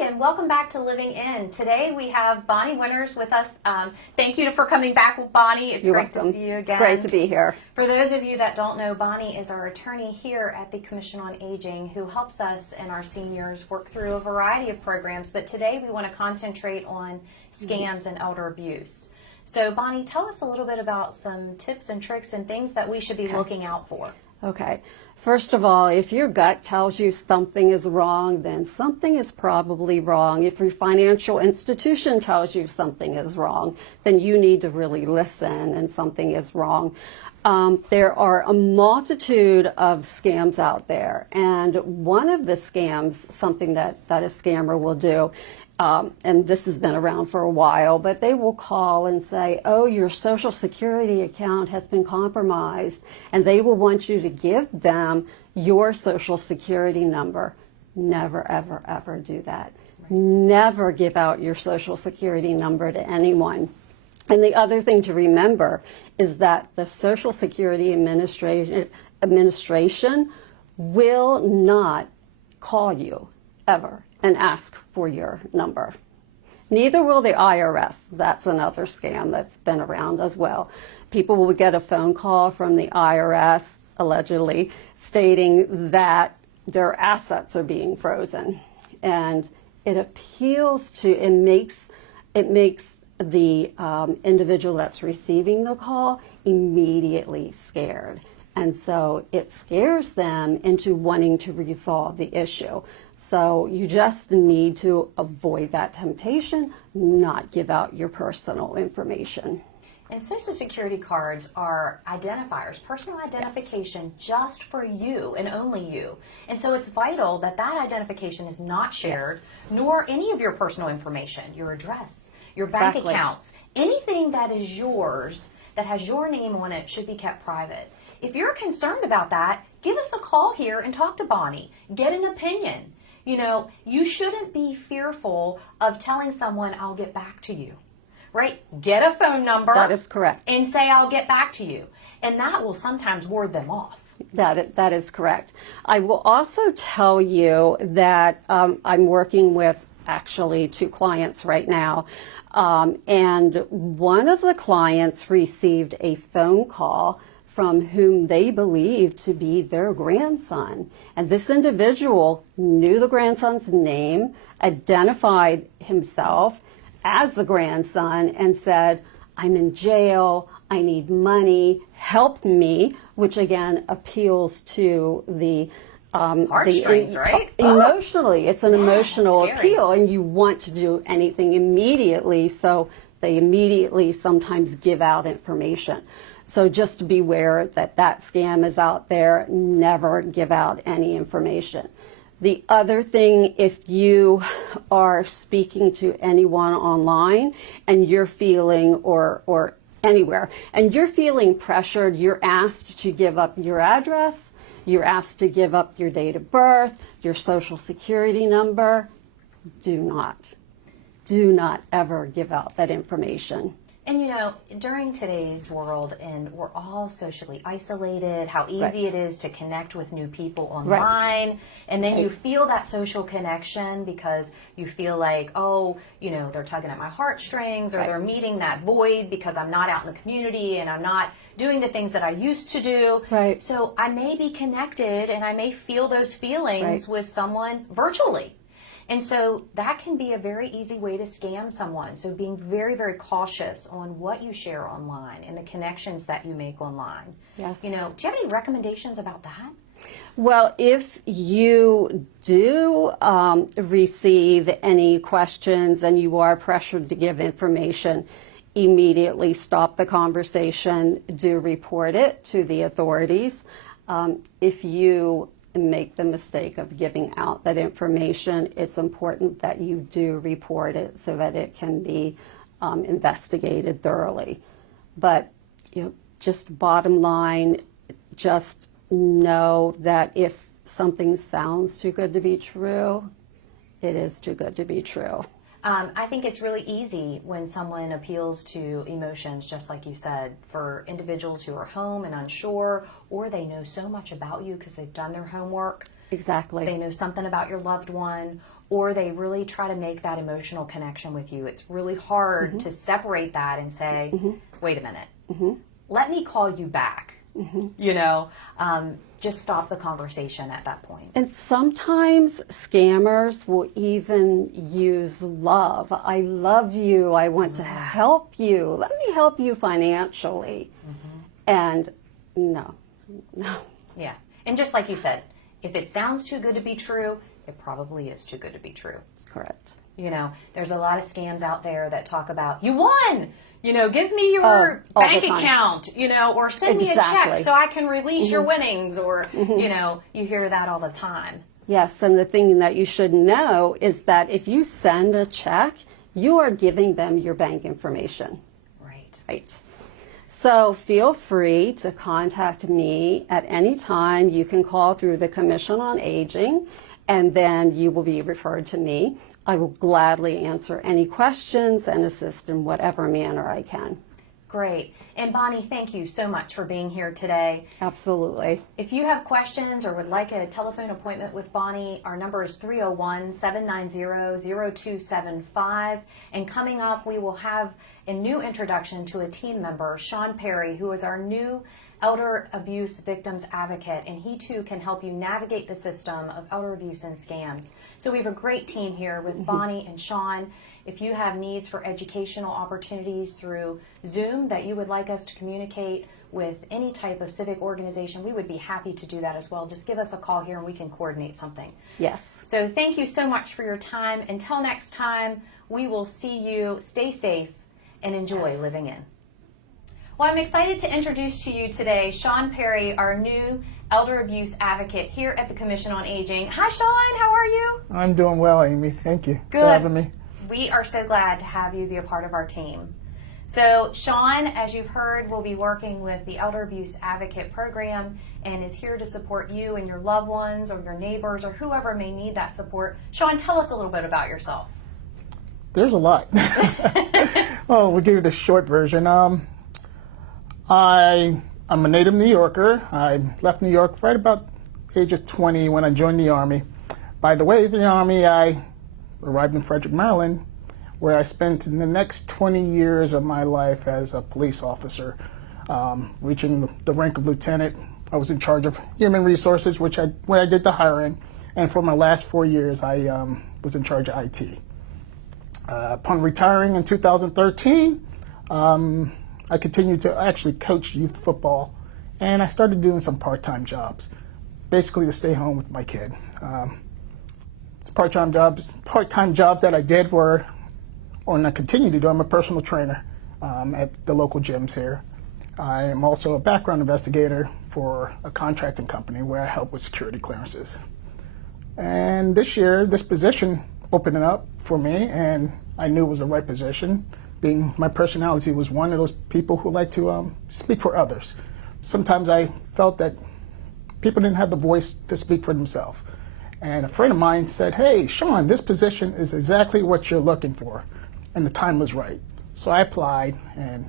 Hi, and welcome back to Living In. Today we have Bonnie Winters with us. Thank you for coming back, Bonnie. It's great to see you again. It's great to be here. For those of you that don't know, Bonnie is our attorney here at the Commission on Aging who helps us and our seniors work through a variety of programs. But today we want to concentrate on scams and elder abuse. So, Bonnie, tell us a little bit about some tips and tricks and things that we should be looking out for. Okay. First of all, if your gut tells you something is wrong, then something is probably wrong. If your financial institution tells you something is wrong, then you need to really listen and something is wrong. There are a multitude of scams out there, and one of the scams, something that a scammer will do, and this has been around for a while, but they will call and say, oh, your Social Security account has been compromised, and they will want you to give them your Social Security number. Never, ever, ever do that. Right. Never give out your Social Security number to anyone. And the other thing to remember is that the Social Security Administration will not call you ever and ask for your number. Neither will the IRS. That's another scam that's been around as well. People will get a phone call from the IRS, allegedly, stating that their assets are being frozen. And it appeals to, it makes the individual that's receiving the call immediately scared. And so it scares them into wanting to resolve the issue. So you just need to avoid that temptation, not give out your personal information. And Social Security cards are identifiers, personal identification, yes, just for you and only you. And so it's vital that that identification is not shared, yes, nor any of your personal information, your address, your bank accounts, anything that is yours that has your name on it should be kept private. If you're concerned about that, give us a call here and talk to Bonnie. Get an opinion. You know, you shouldn't be fearful of telling someone, I'll get back to you, right? Get a phone number. That is correct. And say, I'll get back to you. And that will sometimes ward them off. That is correct. I will also tell you that I'm working with actually 2 clients right now. And one of the clients received a phone call from whom they believed to be their grandson. And this individual knew the grandson's name, identified himself as the grandson, and said, I'm in jail, I need money, help me, which again appeals to the heartstrings, right? Emotionally, it's an emotional appeal, and you want to do anything immediately, so they immediately sometimes give out information. So just beware that that scam is out there. Never give out any information. The other thing, if you are speaking to anyone online and you're feeling, or anywhere, and you're feeling pressured, you're asked to give up your address, you're asked to give up your date of birth, your Social Security number, do not ever give out that information. And you know, during today's world, and we're all socially isolated, how easy it is to connect with new people online, and then you feel that social connection because you feel like, oh, you know, they're tugging at my heartstrings, or they're meeting that void because I'm not out in the community and I'm not doing the things that I used to do. Right. So I may be connected and I may feel those feelings with someone virtually. And so that can be a very easy way to scam someone. So being very, very cautious on what you share online and the connections that you make online. Yes. You know, do you have any recommendations about that? Well, if you do receive any questions and you are pressured to give information, immediately stop the conversation, do report it to the authorities. If you make the mistake of giving out that information, it's important that you do report it so that it can be investigated thoroughly. But you know, just bottom line, just know that if something sounds too good to be true, it is too good to be true. I think it's really easy when someone appeals to emotions, just like you said, for individuals who are home and unsure, or they know so much about you because they've done their homework. Exactly. They know something about your loved one, or they really try to make that emotional connection with you. It's really hard to separate that and say, wait a minute, let me call you back. You know, just stop the conversation at that point. And sometimes scammers will even use love. I love you. I want to help you. Let me help you financially. And no. Yeah. And just like you said, if it sounds too good to be true, it probably is too good to be true. Correct. You know, there's a lot of scams out there that talk about, you won! You know, give me your bank account, you know, or send me a check so I can release your winnings, or, you know, you hear that all the time. Yes, and the thing that you should know is that if you send a check, you are giving them your bank information. Right. So feel free to contact me at any time. You can call through the Commission on Aging, and then you will be referred to me. I will gladly answer any questions and assist in whatever manner I can. Great. And Bonnie, thank you so much for being here today. Absolutely. If you have questions or would like a telephone appointment with Bonnie, our number is 301-790-0275. And coming up, we will have a new introduction to a team member, Sean Perry, who is our new elder abuse victims advocate, and he too can help you navigate the system of elder abuse and scams. So we have a great team here with Bonnie and Sean. If you have needs for educational opportunities through Zoom that you would like us to communicate with any type of civic organization, we would be happy to do that as well. Just give us a call here and we can coordinate something. Yes. So thank you so much for your time. Until next time, we will see you. Stay safe and enjoy living in. Well, I'm excited to introduce to you today Sean Perry, our new elder abuse advocate here at the Commission on Aging. Hi, Sean. How are you? I'm doing well, Amy. Thank you Good. for having me. We are so glad to have you be a part of our team. So Sean, as you've heard, will be working with the Elder Abuse Advocate Program and is here to support you and your loved ones or your neighbors or whoever may need that support. Sean, tell us a little bit about yourself. There's a lot. Well, we'll give you the short version. I'm a native New Yorker. I left New York right about the age of 20 when I joined the Army. By the way, the Army, I arrived in Frederick, Maryland, where I spent the next 20 years of my life as a police officer, reaching the rank of lieutenant. I was in charge of human resources, where I did the hiring, and for my last 4 years, I was in charge of IT. Upon retiring in 2013, I continued to actually coach youth football, and I started doing some part-time jobs, basically to stay home with my kid. Part-time jobs that I did were, or I continue to do, I'm a personal trainer at the local gyms here. I am also a background investigator for a contracting company where I help with security clearances. And this year, this position opened up for me, and I knew it was the right position, being my personality was one of those people who like to speak for others. Sometimes I felt that people didn't have the voice to speak for themselves. And a friend of mine said, hey, Sean, this position is exactly what you're looking for. And the time was right. So I applied, and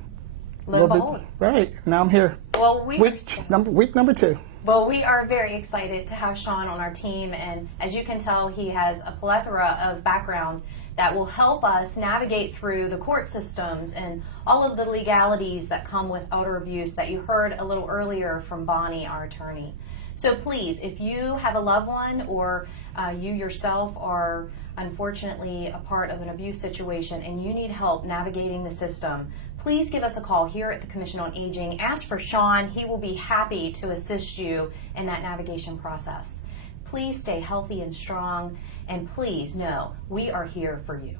Lo and behold. Right, now I'm here. Well, week number 2. Well, we are very excited to have Sean on our team, and as you can tell, he has a plethora of background that will help us navigate through the court systems and all of the legalities that come with elder abuse that you heard a little earlier from Bonnie, our attorney. So please, if you have a loved one or you yourself are unfortunately a part of an abuse situation and you need help navigating the system, please give us a call here at the Commission on Aging. Ask for Sean. He will be happy to assist you in that navigation process. Please stay healthy and strong, and please know we are here for you.